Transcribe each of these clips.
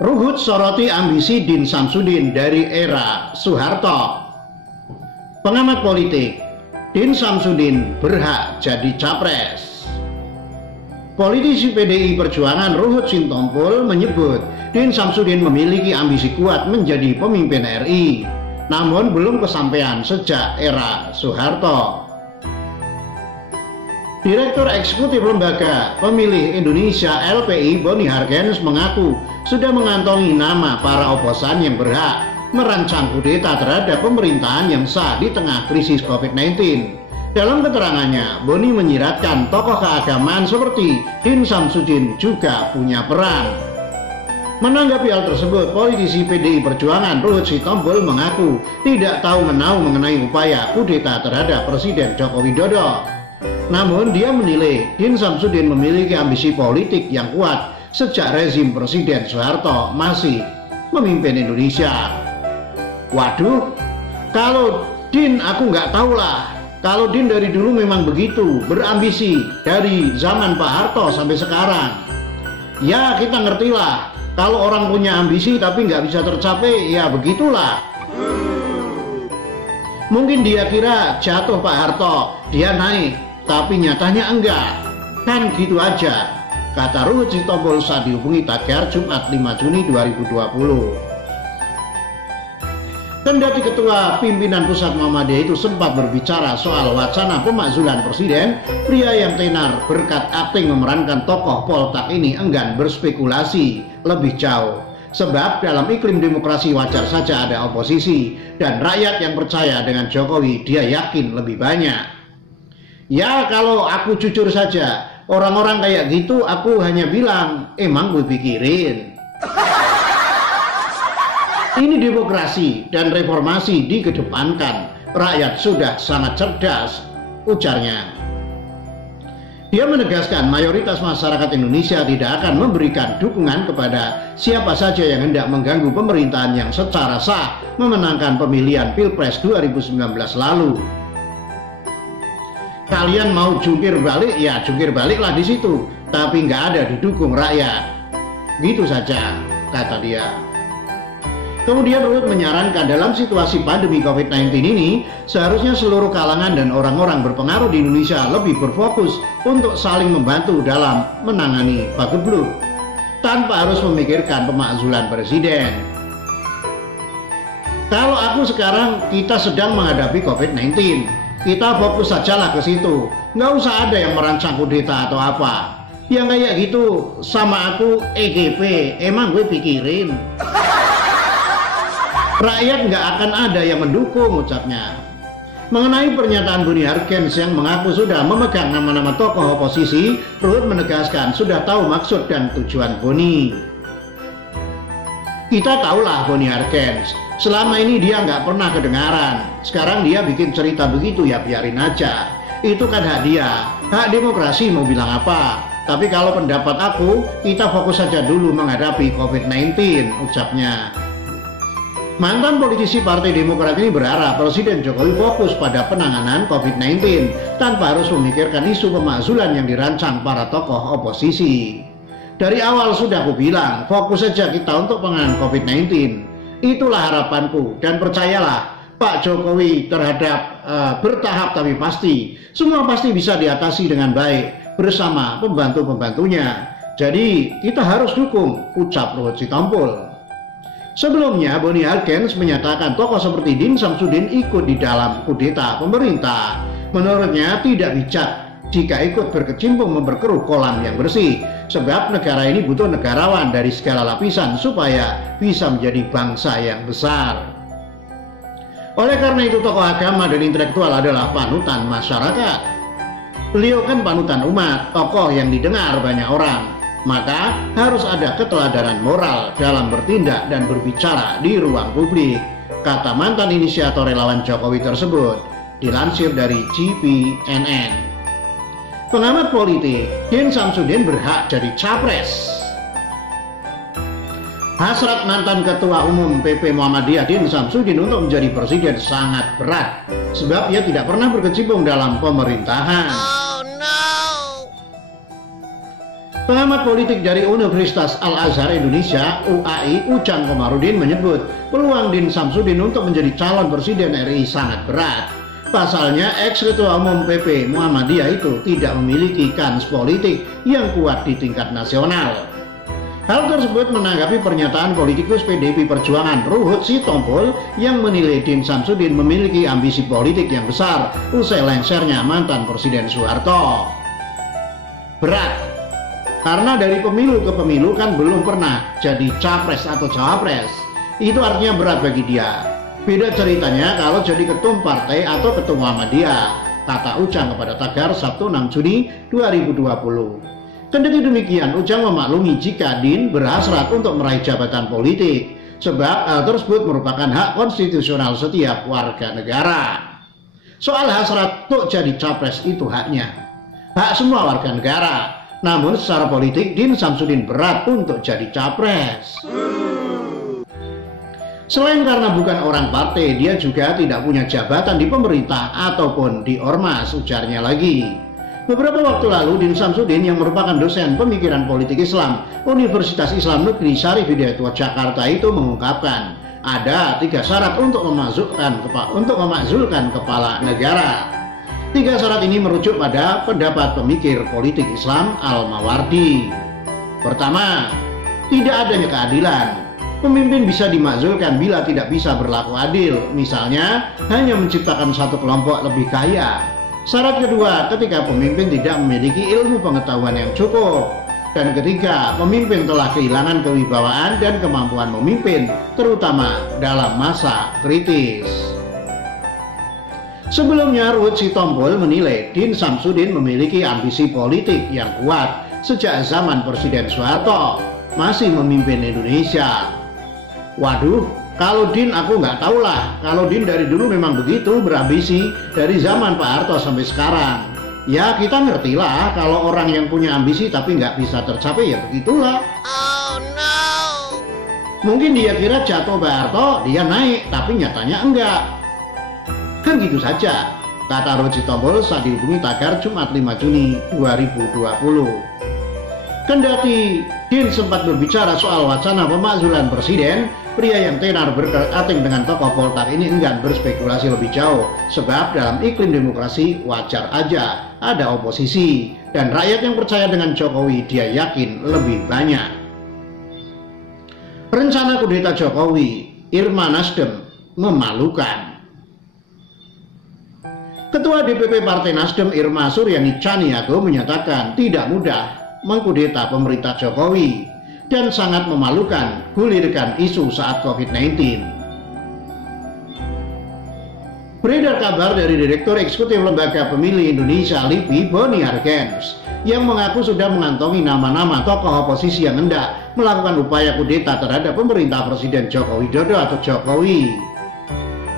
Ruhut soroti ambisi Din Samsudin dari era Soeharto. Pengamat politik, Din Samsudin berhak jadi capres. Politisi PDI Perjuangan Ruhut Sitompul menyebut Din Samsudin memiliki ambisi kuat menjadi pemimpin RI, namun belum kesampaian sejak era Soeharto. Direktur Eksekutif Lembaga Pemilih Indonesia LPI Boni Hargens mengaku sudah mengantongi nama para oposan yang berhak merancang kudeta terhadap pemerintahan yang sah di tengah krisis COVID-19. Dalam keterangannya, Boni menyiratkan tokoh keagamaan seperti Din Samsudin juga punya peran. Menanggapi hal tersebut, politisi PDI Perjuangan Ruhut Sitompul mengaku tidak tahu menahu mengenai upaya kudeta terhadap Presiden Joko Widodo. Namun dia menilai Din Samsudin memiliki ambisi politik yang kuat sejak rezim Presiden Soeharto masih memimpin Indonesia. Waduh, kalau Din aku nggak tahu lah. Kalau Din dari dulu memang begitu, berambisi dari zaman Pak Harto sampai sekarang. Ya kita ngertilah, kalau orang punya ambisi tapi nggak bisa tercapai, ya begitulah. Mungkin dia kira jatuh Pak Harto, dia naik, tapi nyatanya enggak. Kan gitu aja, kata Ruhut Sitompul saat dihubungi Tagar Jumat 5 Juni 2020. Kendati Ketua Pimpinan Pusat Muhammadiyah itu sempat berbicara soal wacana pemakzulan presiden, pria yang tenar berkat akting memerankan tokoh Poltak ini enggan berspekulasi lebih jauh. Sebab dalam iklim demokrasi wajar saja ada oposisi, dan rakyat yang percaya dengan Jokowi dia yakin lebih banyak. Ya kalau aku jujur saja, orang-orang kayak gitu aku hanya bilang, emang gue pikirin. Ini demokrasi dan reformasi dikedepankan. Rakyat sudah sangat cerdas, ujarnya. Dia menegaskan mayoritas masyarakat Indonesia tidak akan memberikan dukungan kepada siapa saja yang hendak mengganggu pemerintahan yang secara sah memenangkan pemilihan Pilpres 2019 lalu. Kalian mau jungkir balik, ya jungkir baliklah di situ, tapi nggak ada didukung rakyat. Gitu saja, kata dia. Kemudian Ruhut menyarankan dalam situasi pandemi COVID-19 ini, seharusnya seluruh kalangan dan orang-orang berpengaruh di Indonesia lebih berfokus untuk saling membantu dalam menangani bagut flu, tanpa harus memikirkan pemakzulan presiden. Kalau aku sekarang, kita sedang menghadapi COVID-19, kita fokus sajalah ke situ, nggak usah ada yang merancang kudeta atau apa. Yang kayak gitu sama aku EGP, emang gue pikirin. Rakyat nggak akan ada yang mendukung, ucapnya. Mengenai pernyataan Boni Hargens yang mengaku sudah memegang nama-nama tokoh oposisi, Ruhut menegaskan sudah tahu maksud dan tujuan Boni. Kita tahulah Boni Hargens, selama ini dia nggak pernah kedengaran. Sekarang dia bikin cerita begitu, ya biarin aja. Itu kan hak dia, hak demokrasi mau bilang apa. Tapi kalau pendapat aku, kita fokus saja dulu menghadapi COVID-19, ucapnya. Mantan politisi Partai Demokrat ini berharap Presiden Jokowi fokus pada penanganan COVID-19 tanpa harus memikirkan isu pemakzulan yang dirancang para tokoh oposisi. Dari awal sudah aku bilang, fokus saja kita untuk penanganan COVID-19. Itulah harapanku, dan percayalah Pak Jokowi terhadap bertahap tapi pasti. Semua pasti bisa diatasi dengan baik bersama pembantu-pembantunya. Jadi kita harus dukung, ucap Ruhut Sitompul. Sebelumnya, Boni Hargens menyatakan tokoh seperti Din Samsudin ikut di dalam kudeta pemerintah. Menurutnya tidak bijak jika ikut berkecimpung memperkeruh kolam yang bersih, sebab negara ini butuh negarawan dari segala lapisan supaya bisa menjadi bangsa yang besar. Oleh karena itu tokoh agama dan intelektual adalah panutan masyarakat. Beliau kan panutan umat, tokoh yang didengar banyak orang. Maka harus ada keteladanan moral dalam bertindak dan berbicara di ruang publik, kata mantan inisiator relawan Jokowi tersebut, dilansir dari GPNN. Pengamat politik, Din Samsudin berhak jadi capres. Hasrat mantan Ketua Umum PP Muhammadiyah Din Samsudin untuk menjadi presiden sangat berat, sebab ia tidak pernah berkecimpung dalam pemerintahan. Pengamat politik dari Universitas Al-Azhar Indonesia (UAI) Ujang Komarudin menyebut peluang Din Samsudin untuk menjadi calon presiden RI sangat berat. Pasalnya, ex-ketua umum PP Muhammadiyah itu tidak memiliki kans politik yang kuat di tingkat nasional. Hal tersebut menanggapi pernyataan politikus PDIP Perjuangan Ruhut Sitompul yang menilai Din Samsudin memiliki ambisi politik yang besar usai lengsernya mantan Presiden Soeharto. Berat, karena dari pemilu ke pemilu kan belum pernah jadi capres atau cawapres. Itu artinya berat bagi dia. Beda ceritanya kalau jadi ketum partai atau ketum Muhammadiyah, kata Ujang kepada Tagar Sabtu 6 Juni 2020. Kendati demikian, Ujang memaklumi jika Din berhasrat untuk meraih jabatan politik, sebab hal tersebut merupakan hak konstitusional setiap warga negara. Soal hasrat untuk jadi capres itu haknya, hak semua warga negara. Namun secara politik Din Samsudin berat untuk jadi capres. Selain karena bukan orang partai, dia juga tidak punya jabatan di pemerintah ataupun di ormas, ujarnya lagi. Beberapa waktu lalu, Din Samsudin yang merupakan dosen pemikiran politik Islam Universitas Islam Negeri Syarif Hidayatullah Jakarta itu mengungkapkan ada 3 syarat untuk memakzulkan kepala negara. 3 syarat ini merujuk pada pendapat pemikir politik Islam Al-Mawardi. Pertama, tidak adanya keadilan. Pemimpin bisa dimakzulkan bila tidak bisa berlaku adil, misalnya hanya menciptakan satu kelompok lebih kaya. Syarat kedua, ketika pemimpin tidak memiliki ilmu pengetahuan yang cukup. Dan ketiga, pemimpin telah kehilangan kewibawaan dan kemampuan memimpin, terutama dalam masa kritis. Sebelumnya, Ruhut Sitompul menilai Din Samsudin memiliki ambisi politik yang kuat sejak zaman Presiden Soeharto masih memimpin Indonesia. Waduh, kalau Din aku nggak tahu lah. Kalau Din dari dulu memang begitu berambisi dari zaman Pak Harto sampai sekarang. Ya kita ngerti lah kalau orang yang punya ambisi tapi nggak bisa tercapai ya begitulah. Oh no. Mungkin dia kira jatuh Pak Harto dia naik tapi nyatanya enggak. Kan gitu saja, kata Ruhut Sitompul saat dihubungi Tagar Jumat 5 Juni 2020. Kendati Din sempat berbicara soal wacana pemakzulan presiden, pria yang tenar berkaitan dengan tokoh Volta ini enggan berspekulasi lebih jauh, sebab dalam iklim demokrasi wajar aja ada oposisi, dan rakyat yang percaya dengan Jokowi dia yakin lebih banyak. Rencana kudeta Jokowi, Irma Nasdem memalukan. Ketua DPP Partai Nasdem Irma Suryani Chaniago menyatakan tidak mudah mengkudeta pemerintah Jokowi dan sangat memalukan gulirkan isu saat COVID-19. Beredar kabar dari Direktur Eksekutif Lembaga Pemilih Indonesia LIPI Boni Hargens yang mengaku sudah mengantongi nama-nama tokoh oposisi yang hendak melakukan upaya kudeta terhadap pemerintah Presiden Joko Widodo atau Jokowi.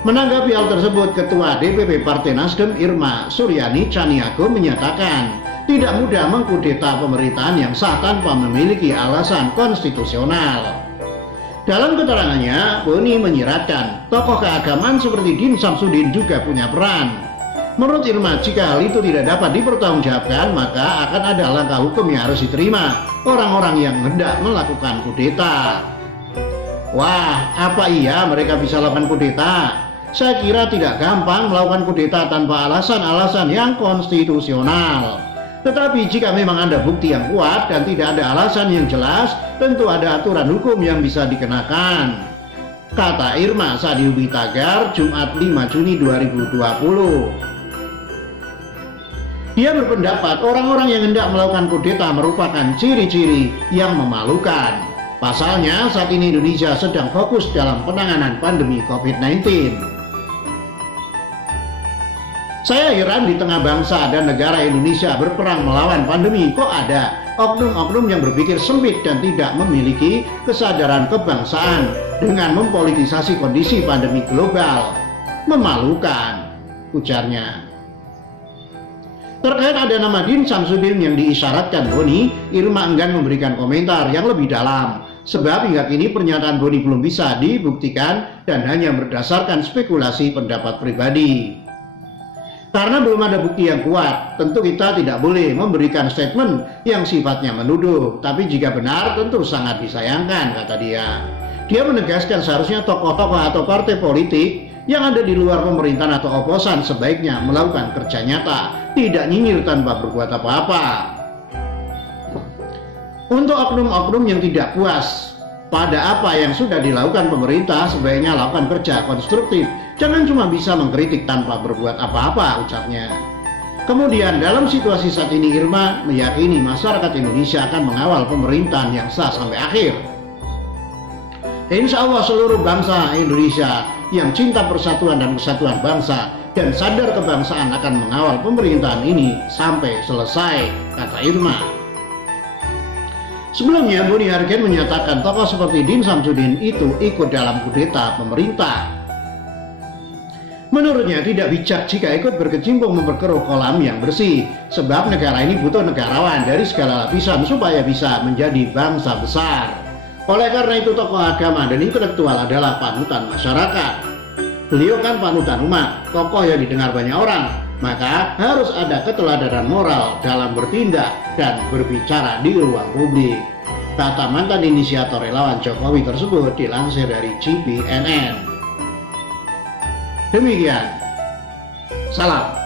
Menanggapi hal tersebut, Ketua DPP Partai Nasdem Irma Suryani Chaniago menyatakan tidak mudah mengkudeta pemerintahan yang sah tanpa memiliki alasan konstitusional. Dalam keterangannya, Boni menyiratkan tokoh keagamaan seperti Din Samsudin juga punya peran. Menurut Irma, jika hal itu tidak dapat dipertanggungjawabkan, maka akan ada langkah hukum yang harus diterima orang-orang yang hendak melakukan kudeta. Wah, apa iya mereka bisa lakukan kudeta? Saya kira tidak gampang melakukan kudeta tanpa alasan-alasan yang konstitusional. Tetapi jika memang ada bukti yang kuat dan tidak ada alasan yang jelas, tentu ada aturan hukum yang bisa dikenakan, kata Irma saat dihubungi Tagar Jumat 5 Juni 2020. Dia berpendapat orang-orang yang hendak melakukan kudeta merupakan ciri-ciri yang memalukan. Pasalnya saat ini Indonesia sedang fokus dalam penanganan pandemi COVID-19. Saya heran di tengah bangsa dan negara Indonesia berperang melawan pandemi, kok ada oknum-oknum yang berpikir sempit dan tidak memiliki kesadaran kebangsaan dengan mempolitisasi kondisi pandemi global. Memalukan, ujarnya. Terkait ada nama Din Samsudin yang diisyaratkan Boni, Irma enggan memberikan komentar yang lebih dalam, sebab hingga kini pernyataan Boni belum bisa dibuktikan dan hanya berdasarkan spekulasi pendapat pribadi. Karena belum ada bukti yang kuat, tentu kita tidak boleh memberikan statement yang sifatnya menuduh. Tapi jika benar, tentu sangat disayangkan, kata dia. Dia menegaskan seharusnya tokoh-tokoh atau partai politik yang ada di luar pemerintahan atau oposan sebaiknya melakukan kerja nyata, tidak nyinyir tanpa berbuat apa-apa. Untuk oknum-oknum yang tidak puas pada apa yang sudah dilakukan pemerintah, sebaiknya lakukan kerja konstruktif. Jangan cuma bisa mengkritik tanpa berbuat apa-apa, ucapnya. Kemudian dalam situasi saat ini, Irma meyakini masyarakat Indonesia akan mengawal pemerintahan yang sah sampai akhir. Insya Allah seluruh bangsa Indonesia yang cinta persatuan dan kesatuan bangsa dan sadar kebangsaan akan mengawal pemerintahan ini sampai selesai, kata Irma. Sebelumnya, Boni Hargen menyatakan tokoh seperti Din Samsudin itu ikut dalam kudeta pemerintah. Menurutnya tidak bijak jika ikut berkecimpung memperkeruh kolam yang bersih, sebab negara ini butuh negarawan dari segala lapisan supaya bisa menjadi bangsa besar. Oleh karena itu tokoh agama dan intelektual adalah panutan masyarakat. Beliau kan panutan umat, tokoh yang didengar banyak orang, maka harus ada keteladanan moral dalam bertindak dan berbicara di ruang publik, kata mantan inisiator relawan Jokowi tersebut dilansir dari GPNN. Demikian, salam.